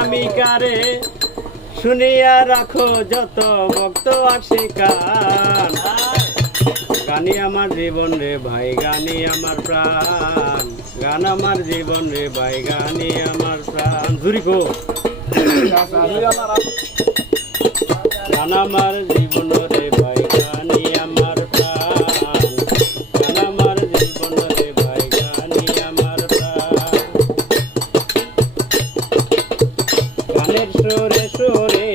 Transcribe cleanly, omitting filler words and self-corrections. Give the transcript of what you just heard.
আমি কারে শুনিয়া রাখো যত ভক্ত আসে কান। গানি আমার জীবন রে ভাই, গানি আমার প্রাণ, গান আমার জীবন রে ভাই, গানি আমার প্রাণ। জুরিকো গান আমার জীবন রে ভাই, গানি আমার প্রাণ, গান আমার জীবন রে ভাই, গানি আমার প্রাণ। গানের সুরে সুরে